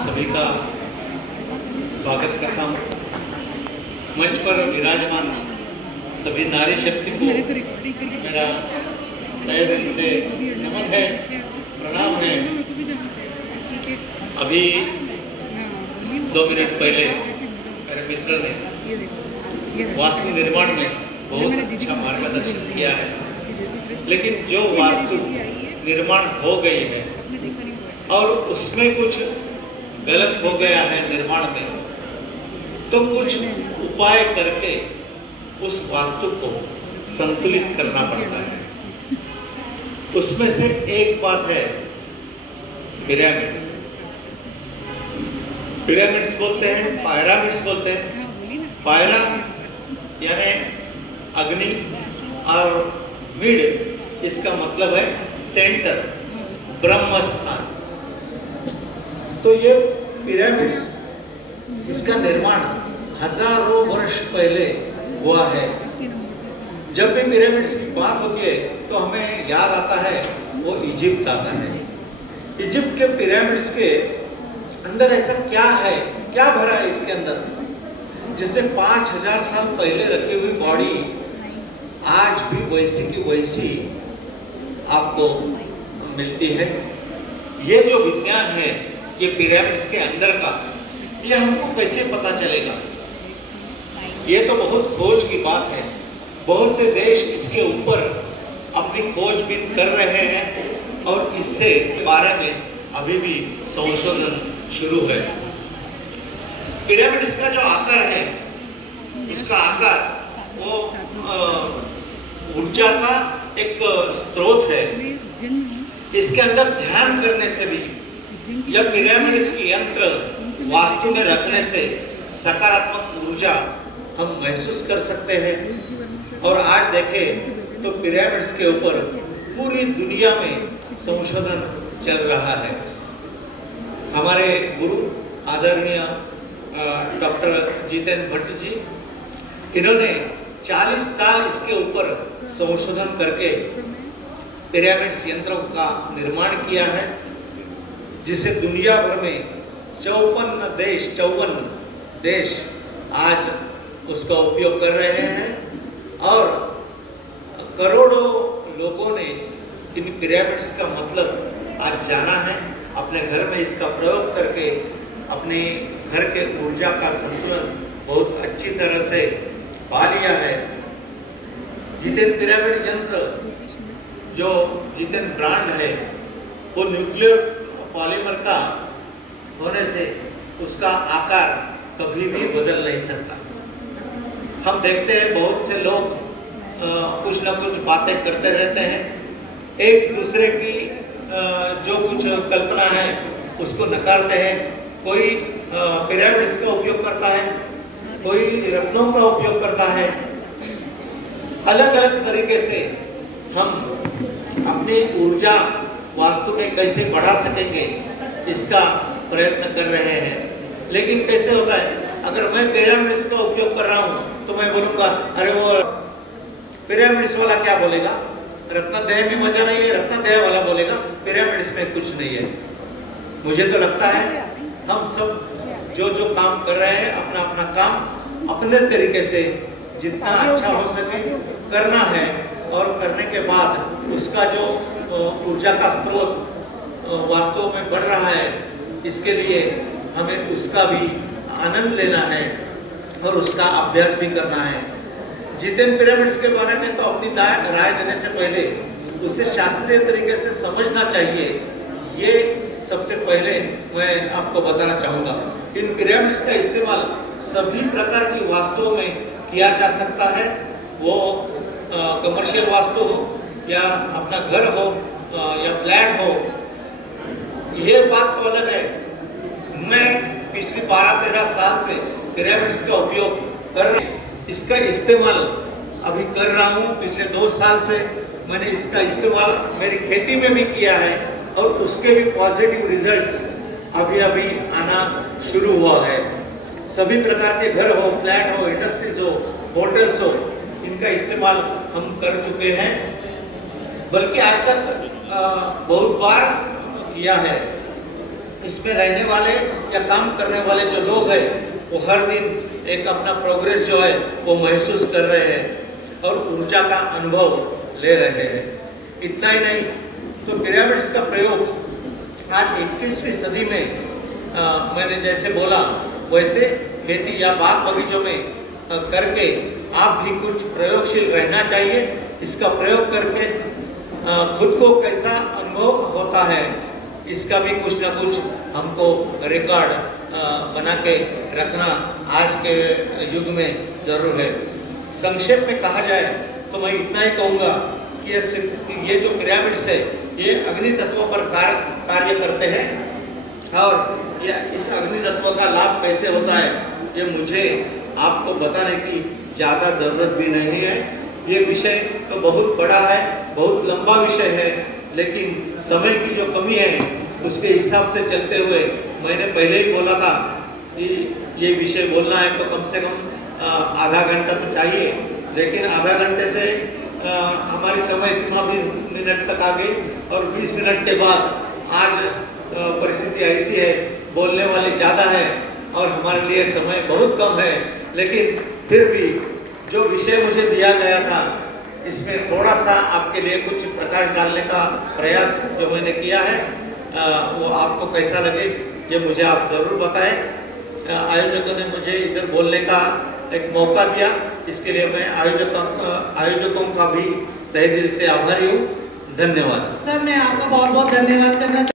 सभी का स्वागत करता हूँ। मंच पर विराजमान सभी नारी शक्ति को मेरा तहे दिल से नमन है, प्रणाम है। अभी 2 मिनट पहले मेरे मित्र ने वास्तु निर्माण में बहुत अच्छा मार्गदर्शन किया है, लेकिन जो वास्तु निर्माण हो गई है और उसमें कुछ गलत हो गया है निर्माण में, तो कुछ उपाय करके उस वास्तु को संतुलित करना पड़ता है। उसमें से एक बात है पिरामिड्स। पिरामिड्स बोलते हैं, पायरामिड्स बोलते हैं। पायरा यानी अग्नि और मिड, इसका मतलब है सेंटर, ब्रह्म स्थान। तो ये पिरामिड्स, इसका निर्माण हजारों वर्ष पहले हुआ है। जब भी पिरामिड्स की बात होती है तो हमें याद आता है वो इजिप्ट आता है। इजिप्ट के पिरामिड्स के अंदर ऐसा क्या है, क्या भरा है इसके अंदर, जिसने 5000 साल पहले रखी हुई बॉडी आज भी वैसी की वैसी आपको मिलती है। ये जो विज्ञान है, ये पिरामिड्स के अंदर का, ये हमको कैसे पता चलेगा? ये तो बहुत खोज की बात है। बहुत से देश इसके ऊपर अपनी खोजबीन कर रहे हैं और इससे बारे में अभी भी संशोधन शुरू है। पिरामिड्स का जो आकार है, इसका आकार वो ऊर्जा का एक स्रोत है। इसके अंदर ध्यान करने से भी या पिरामिड्स की यंत्र वास्तु में रखने से सकारात्मक ऊर्जा हम महसूस कर सकते हैं। और आज देखें तो पिरामिड्स के ऊपर पूरी दुनिया में संशोधन चल रहा है। हमारे गुरु आदरणीय डॉक्टर जितेंद्र भट्ट जी, इन्होंने 40 साल इसके ऊपर संशोधन करके पिरामिड्स यंत्रों का निर्माण किया है, जिसे दुनिया भर में 54 देश आज उसका उपयोग कर रहे हैं और करोड़ों लोगों ने इन पिरामिड्स का मतलब आज जाना है। अपने घर में इसका प्रयोग करके अपने घर के ऊर्जा का संतुलन बहुत अच्छी तरह से पा लिया है। जितेंद्र पिरामिड यंत्र जो जितेंद्र ब्रांड है, वो न्यूक्लियर पॉलीमर का होने से उसका आकार कभी भी बदल नहीं सकता। हम देखते हैं बहुत से लोग कुछ ना कुछ बातें करते रहते हैं, एक दूसरे की जो कुछ कल्पना है उसको नकारते हैं। कोई पिरामिड्स का उपयोग करता है, कोई रत्नों का उपयोग करता है। अलग अलग तरीके से हम अपनी ऊर्जा वास्तु में कैसे बढ़ा सकेंगे, इसका प्रयत्न कर रहे हैं। लेकिन कैसे होता है, अगर मैं पिरामिड्स का उपयोग कर रहा हूं तो मैं बोलूंगा अरे वो पिरामिड्स वाला क्या बोलेगा, रत्नदेह में मजा नहीं है, रत्नदेह वाला बोलेगा पिरामिड्स में कुछ नहीं है। मुझे तो लगता है हम सब जो काम कर रहे हैं, अपना अपना काम अपने तरीके से जितना अच्छा हो सके करना है, और करने के बाद उसका जो ऊर्जा का स्रोत वास्तव में बढ़ रहा है, इसके लिए हमें उसका भी आनंद लेना है और उसका अभ्यास भी करना है। जितेंद्र पिरामिड्स के बारे में तो अपनी राय देने से पहले उसे शास्त्रीय तरीके से समझना चाहिए, ये सबसे पहले मैं आपको बताना चाहूँगा। इन पिरामिड्स का इस्तेमाल सभी प्रकार की वास्तुओं में किया जा सकता है, वो कमर्शियल वास्तु हो या अपना घर हो या फ्लैट हो। ये बात तो अलग है। मैं पिछले 12-13 साल से पिरामिड्स का उपयोग कर रहा हूँ, इसका इस्तेमाल अभी कर रहा हूँ। पिछले 2 साल से मैंने इसका इस्तेमाल मेरी खेती में भी किया है और उसके भी पॉजिटिव रिजल्ट्स अभी अभी आना शुरू हुआ है। सभी प्रकार के घर हो, फ्लैट हो, इंडस्ट्रीज हो, होटल्स हो, इनका इस्तेमाल हम कर चुके हैं, बल्कि आज तक बहुत बार किया है। इसमें रहने वाले या काम करने वाले जो लोग हैं वो हर दिन एक अपना प्रोग्रेस जो है वो महसूस कर रहे हैं और ऊर्जा का अनुभव ले रहे हैं। इतना ही नहीं, तो पिरामिड्स का प्रयोग आज 21वीं सदी में मैंने जैसे बोला वैसे खेती या बाग बगीचों में करके आप भी कुछ प्रयोगशील रहना चाहिए। इसका प्रयोग करके खुद को कैसा अनुभव होता है इसका भी कुछ ना कुछ हमको रिकॉर्ड बना के रखना आज के युग में जरूर है। संक्षेप में कहा जाए तो मैं इतना ही कहूँगा कि ये जो पिरामिड्स है ये अग्नि तत्व पर कार्य करते हैं और ये इस अग्नि तत्व का लाभ कैसे होता है ये मुझे आपको बताने की ज़्यादा जरूरत भी नहीं है। ये विषय तो बहुत बड़ा है, बहुत लंबा विषय है, लेकिन समय की जो कमी है उसके हिसाब से चलते हुए मैंने पहले ही बोला था कि ये विषय बोलना है तो कम से कम आधा घंटा तो चाहिए, लेकिन आधा घंटे से हमारी समय सीमा 20 मिनट तक आ गई और 20 मिनट के बाद आज परिस्थिति ऐसी है, बोलने वाले ज़्यादा है और हमारे लिए समय बहुत कम है। लेकिन फिर भी जो विषय मुझे दिया गया था इसमें थोड़ा सा आपके लिए कुछ प्रकाश डालने का प्रयास जो मैंने किया है वो आपको कैसा लगे ये मुझे आप जरूर बताएं। आयोजकों ने मुझे इधर बोलने का एक मौका दिया, इसके लिए मैं आयोजकों का भी तहे दिल से आभारी हूँ। धन्यवाद। सर मैं आपका बहुत बहुत धन्यवाद करना